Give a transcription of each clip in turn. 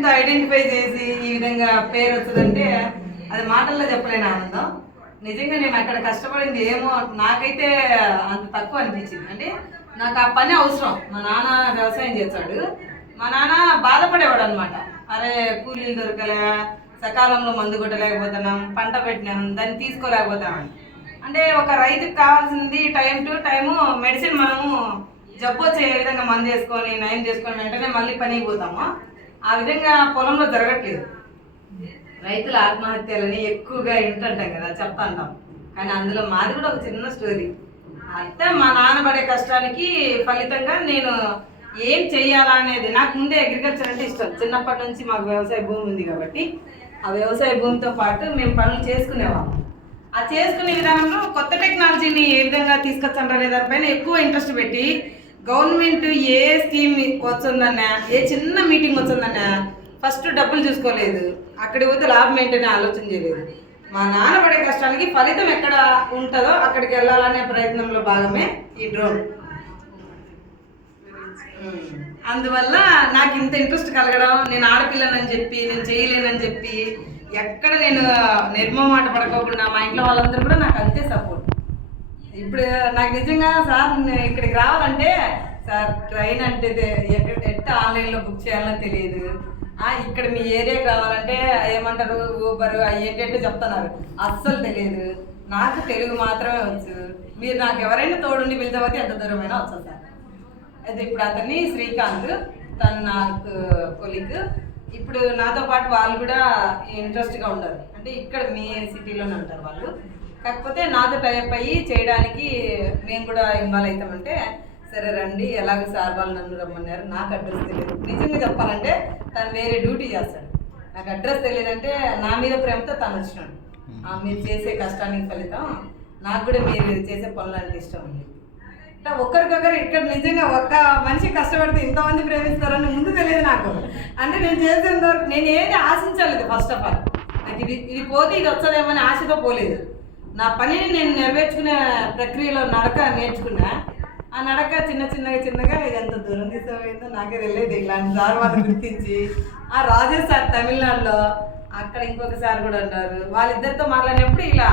ఇంత ఐడెంటిఫై చేసి ఈ విధంగా పేరు వస్తుందంటే అది మాటల్లో చెప్పలేని ఆనందం. నిజంగా నేను అక్కడ కష్టపడింది ఏమో నాకైతే అంత తక్కువ అనిపించింది. అంటే నాకు ఆ పని అవసరం. మా నాన్న వ్యవసాయం చేస్తాడు. మా నాన్న బాధపడేవాడు అనమాట. అరే కూలీలు దొరకలే, సకాలంలో మందు కొట్టలేకపోతున్నాం, పంట పెట్టినాం, దాన్ని తీసుకోలేకపోతున్నాం. అంటే ఒక రైతుకి కావాల్సింది టైం టు టైము మెడిసిన్. మనము జబ్బు వచ్చే విధంగా మందు వేసుకొని నయం చేసుకొని వెంటనే మళ్ళీ పనికి పోతాము. ఆ విధంగా పొలంలో జరగట్లేదు. రైతుల ఆత్మహత్యలని ఎక్కువగా వింటుంటాం కదా, చెప్తా అంటాం. కానీ అందులో మాది కూడా ఒక చిన్న స్టోరీ. అయితే మా నాన్న పడే కష్టానికి ఫలితంగా నేను ఏం చెయ్యాలా అనేది, నాకు ముందే అగ్రికల్చర్ అంటే ఇష్టం. చిన్నప్పటి నుంచి మాకు వ్యవసాయ భూమి ఉంది కాబట్టి ఆ వ్యవసాయ భూమితో పాటు మేము పనులు చేసుకునేవాళ్ళం. ఆ చేసుకునే విధానంలో కొత్త టెక్నాలజీని ఏ విధంగా తీసుకొచ్చంటారనే దానిపైన ఎక్కువ ఇంట్రెస్ట్ పెట్టి గవర్నమెంట్ ఏ స్కీమ్ వస్తుందన్నా, ఏ చిన్న మీటింగ్ వస్తుందన్నా ఫస్ట్ డబ్బులు చూసుకోలేదు, అక్కడికి పోతే లాభం ఏంటనే ఆలోచన చేయలేదు. మా నాన్న పడే కష్టానికి ఫలితం ఎక్కడ ఉంటుందో అక్కడికి వెళ్ళాలనే ప్రయత్నంలో భాగమే ఈ డ్రోన్. అందువల్ల నాకు ఇంత ఇంట్రెస్ట్ కలగడం, నేను ఆడపిల్లనని చెప్పి, నేను చేయలేనని చెప్పి ఎక్కడ నేను నిర్మమాట పడుకోకుండా మా ఇంట్లో వాళ్ళందరూ కూడా నాకు అంతే సపోర్ట్. ఇప్పుడు నాకు నిజంగా సార్ ఇక్కడికి రావాలంటే సార్ ట్రైన్ అంటే ఎట్లా ఆన్లైన్లో బుక్ చేయాలో తెలియదు, ఇక్కడ మీ ఏరియాకి రావాలంటే ఏమంటారు ఊబర్ ఏంటంటే చెప్తున్నారు, అస్సలు తెలియదు. నాకు తెలుగు మాత్రమే వచ్చు, మీరు నాకు ఎవరైనా తోడుండి పిలిచకపోతే ఎంత దూరమైనా వస్తుంది సార్. అయితే ఇప్పుడు అతన్ని శ్రీకాంత్, తను నాకు కొలీగ్. ఇప్పుడు నాతో పాటు వాళ్ళు కూడా ఇంట్రెస్ట్గా ఉండరు. అంటే ఇక్కడ మీ సిటీలోనే ఉంటారు వాళ్ళు. కాకపోతే నాతో టైప్ అయ్యి చేయడానికి మేము కూడా ఇన్వాల్వ్ అవుతామంటే సరే రండి, ఎలాగో సార్ వాళ్ళు నన్ను రమ్మన్నారు. నాకు అడ్రస్ తెలియదు. నిజంగా చెప్పాలంటే తను వేరే డ్యూటీ చేస్తాడు. నాకు అడ్రస్ తెలియదంటే నా మీద ప్రేమతో తను వచ్చినాడు. మీరు చేసే కష్టానికి ఫలితం నాకు కూడా మీరు చేసే పనులు అంటే ఇష్టం ఉంది. అంటే ఒకరికొకరు ఇక్కడ నిజంగా ఒక్క మనిషి కష్టపడితే ఇంతమంది ప్రేమిస్తారని ముందు తెలియదు నాకు. అంటే నేను చేసేంత వరకు నేను ఏది ఆశించలేదు. ఫస్ట్ ఆఫ్ ఆల్ నాకు ఇది పోతే ఇది వచ్చదేమని ఆశతో పోలేదు. నా పనిని నేను నెరవేర్చుకునే ప్రక్రియలో నడక నేర్చుకున్నా. ఆ నడక చిన్నగా ఇది ఎంత దూరం తీసుకోపోయిందో నాకే తెలియదు. ఇలాంటి సార్ వాళ్ళు గుర్తించి ఆ రాజేష్ సార్ తమిళనాడులో, అక్కడ ఇంకొక సార్ కూడా ఉన్నారు, వాళ్ళిద్దరితో మాట్లాడినప్పుడు ఇలా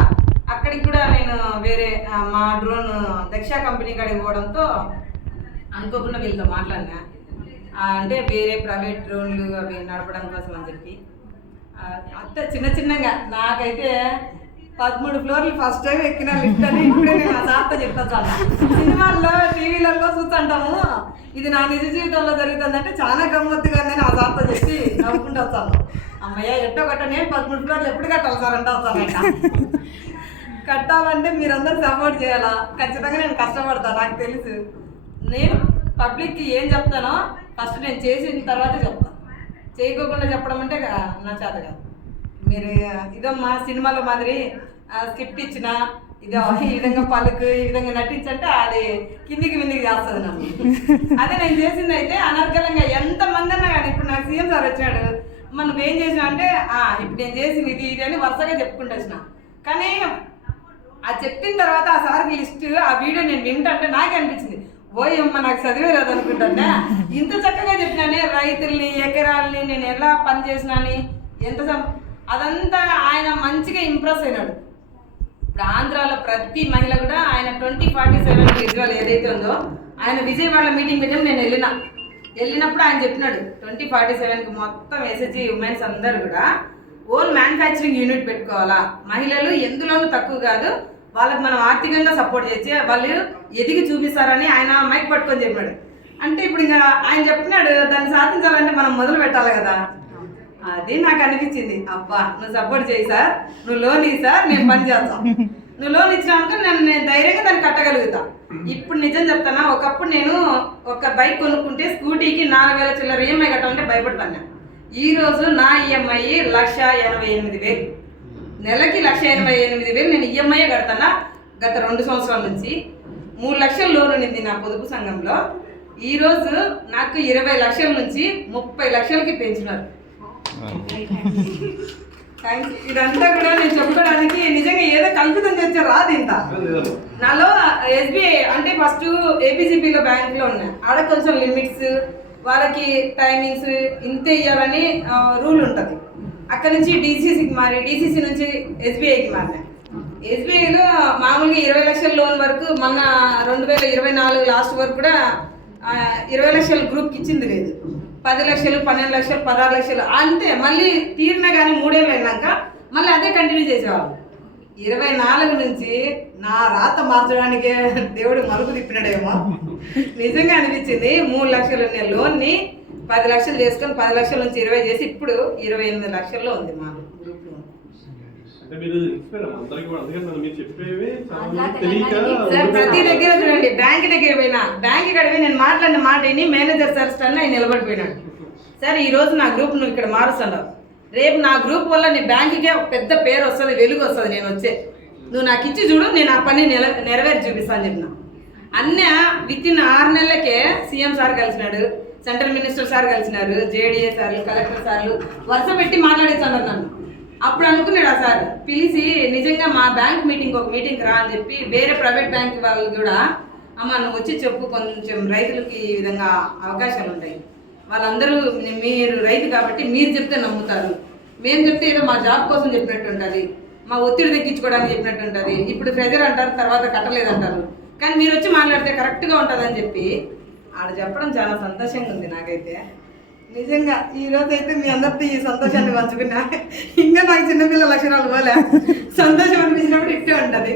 అక్కడికి కూడా నేను వేరే మా డ్రోన్ దక్ష కంపెనీ కాడికి పోవడంతో అనుకోకుండా వీళ్ళతో మాట్లాడినా. అంటే వేరే ప్రైవేట్ డ్రోన్లు అవి నడపడం కోసం అని చెప్పి అంత చిన్నగా నాకైతే 13 ఫ్లోర్లు ఫస్ట్ టైం ఎక్కిన లిఫ్ట్ అని ఇప్పుడే నేను ఆ సార్తో చెప్పొచ్చాను. సినిమాల్లో టీవీలలో చూస్తుంటాము, ఇది నా నిజ జీవితంలో జరుగుతుందంటే చాలా గమ్మత్తుగా నేను ఆ సార్తో చెప్పి నవ్వుకుంటూ వచ్చాను. అమ్మయ్య ఎట్టో గట్ట నేను 13 ఫ్లోర్లు ఎప్పుడు కట్టాలి సార్ అంటే వస్తానంట. కట్టాలంటే మీరందరూ సపోర్ట్ చేయాలా, ఖచ్చితంగా నేను కష్టపడతాను. నాకు తెలుసు నేను పబ్లిక్కి ఏం చెప్తానో ఫస్ట్ నేను చేసిన తర్వాతే చెప్తాను. చేయకోకుండా చెప్పడం అంటే నా చేత కాదు. మీరు ఇదమ్మా సినిమాలో మాదిరి స్క్రిప్ట్ ఇచ్చిన ఇదో ఈ విధంగా పలుకు ఈ విధంగా నటించంటే అది కిందికి మిందికి చేస్తుంది నాకు. అదే నేను చేసింది అయితే అనర్గళంగా ఎంతమంది అన్నా కానీ. ఇప్పుడు నాకు సీఎం సార్ వచ్చాడు, మనం ఏం చేసినా అంటే ఇప్పుడు నేను చేసింది ఇది అని వరుసగా చెప్పుకుంటూ వచ్చిన. కానీ ఆ చెప్పిన తర్వాత ఆ సార్కి లిస్ట్ ఆ వీడియో నేను వింటే నాకే అనిపించింది, ఓయమ్మ నాకు చదివే రాదు అనుకుంటానే, ఇంత చక్కగా చెప్పినానే. రైతుల్ని ఎకరాలని నేను ఎలా పని చేసినాని ఎంత అదంతా ఆయన మంచిగా ఇంప్రెస్ అయినాడు. ఇప్పుడు ఆంధ్రాలో ప్రతి మహిళ కూడా ఆయన 2047 విజువల్ ఏదైతే ఉందో ఆయన విజయవాడలో మీటింగ్ పెట్టాము. నేను వెళ్ళినప్పుడు ఆయన చెప్పినాడు 2047కి మొత్తం ఎస్హెచ్జి ఉమెన్స్ అందరూ కూడా ఓన్ మ్యానుఫ్యాక్చరింగ్ యూనిట్ పెట్టుకోవాలా, మహిళలు ఎందులోనూ తక్కువ కాదు, వాళ్ళకి మనం ఆర్థికంగా సపోర్ట్ చేసి వాళ్ళు ఎదిగి చూపిస్తారని ఆయన మైక్ పట్టుకొని చెప్పాడు. అంటే ఇప్పుడు ఇంకా ఆయన చెప్పినాడు దాన్ని సాధించాలంటే మనం మొదలు పెట్టాలి కదా. అది నాకు అనిపించింది, అబ్బా నువ్వు సపోర్ట్ చేయి సార్, నువ్వు లోన్ ఇయ్యి సార్, నేను పని చేస్తాను. నువ్వు లోన్ ఇచ్చినాక నేను ధైర్యంగా దాన్ని కట్టగలుగుతా. ఇప్పుడు నిజం చెప్తానా, ఒకప్పుడు నేను ఒక బైక్ కొనుక్కుంటే స్కూటీకి 4000 చిల్లర ఈఎంఐ కట్టాలంటే భయపడతాను. ఈరోజు నా ఈఎంఐ 1,88,000, నెలకి 1,88,000 నేను ఈఎంఐ కడతానా. గత 2 సంవత్సరాల నుంచి 3 లక్షల లోన్ ఉంది నా పొదుపు సంఘంలో. ఈరోజు నాకు 20 లక్షల నుంచి 30 లక్షలకి పెంచినారు. ఇదంతా కూడా నేను చెప్పుకోవడానికి నిజంగా ఏదో కల్పితం చేస్తే రాదు. ఇంత నాలో ఎస్బీఐ అంటే ఫస్ట్ ఏపీసీబీలో బ్యాంకులో ఉన్నాయి, ఆడ కొంచెం లిమిట్స్ వాళ్ళకి టైమింగ్స్ ఇంతే ఇవ్వాలని రూల్ ఉంటుంది. అక్కడ నుంచి డీసీసీకి మారి, డీసీసీ నుంచి ఎస్బీఐకి మారినా. ఎస్బీఐలో మామూలుగా 20 లక్షల లోన్ వరకు మొన్న 2024 లాస్ట్ వరకు కూడా 20 లక్షల గ్రూప్కి ఇచ్చింది లేదు. 10 లక్షలు, 12 లక్షలు, 16 లక్షలు అంతే. మళ్ళీ తీరినా కానీ 3 ఏళ్ళు అయినాక మళ్ళీ అదే కంటిన్యూ చేసేవాళ్ళు. 24 నుంచి నా రాత మార్చడానికి దేవుడు మలుపు తిప్పినాడేమో నిజంగా అనిపించింది. 3 లక్షలు ఉండే లోన్ని 10 లక్షలు చేసుకొని 10 లక్షల నుంచి 20 చేసి ఇప్పుడు 28 లక్షల్లో ఉంది మా గ్రూప్ లోన్. సార్ ప్రతి దగ్గర చూడండి, బ్యాంక్ దగ్గర పోయినా, బ్యాంక్ గడిపి నేను మాట్లాడిన మాట విని మేనేజర్ సార్ స్టన్ ఆయన నిలబడిపోయినాడు. సార్ ఈ రోజు నా గ్రూప్ నువ్వు ఇక్కడ మారుస్తున్నావు, రేపు నా గ్రూప్ వల్ల నీ బ్యాంకుకే పెద్ద పేరు వస్తుంది, వెలుగు వస్తుంది. నేను వచ్చే నువ్వు నాకు ఇచ్చి చూడు, నేను ఆ పని నెరవేర్చి చూపిస్తాను చెప్పిన. అన్న వితిన్ 6 నెలలకే సీఎం సార్ కలిసినాడు, సెంట్రల్ మినిస్టర్ సార్ కలిసినారు, జేడీఏ సార్లు, కలెక్టర్ సార్లు వరుస పెట్టి మాట్లాడేస్తున్నారు నన్ను. అప్పుడు అనుకున్నాడు ఆ సార్ పిలిచి, నిజంగా మా బ్యాంక్ మీటింగ్ ఒక మీటింగ్ రా అని చెప్పి వేరే ప్రైవేట్ బ్యాంక్ వాళ్ళు కూడా, అమ్మ నువ్వు వచ్చి చెప్పు, కొంచెం రైతులకి ఈ విధంగా అవకాశాలు ఉంటాయి, వాళ్ళందరూ మీరు రైతు కాబట్టి మీరు చెప్తే నమ్ముతారు, మేము చెప్తే ఏదో మా జాబ్ కోసం చెప్పినట్టు ఉంటుంది, మా ఒత్తిడి తగ్గించుకోవడానికి చెప్పినట్టు ఉంటుంది, ఇప్పుడు ప్రెజర్ అంటారు తర్వాత కట్టలేదంటారు, కానీ మీరు వచ్చి మాట్లాడితే కరెక్ట్గా ఉంటుందని చెప్పి ఆడ చెప్పడం చాలా సంతోషంగా ఉంది నాకైతే. నిజంగా ఈరోజు అయితే మీ అందరితో ఈ సంతోషాన్ని పంచుకున్నా. ఇంకా నాకు చిన్నపిల్లల లక్షణాలు పోలే, సంతోషం అనిపించినప్పుడు ఇట్టే ఉంటుంది.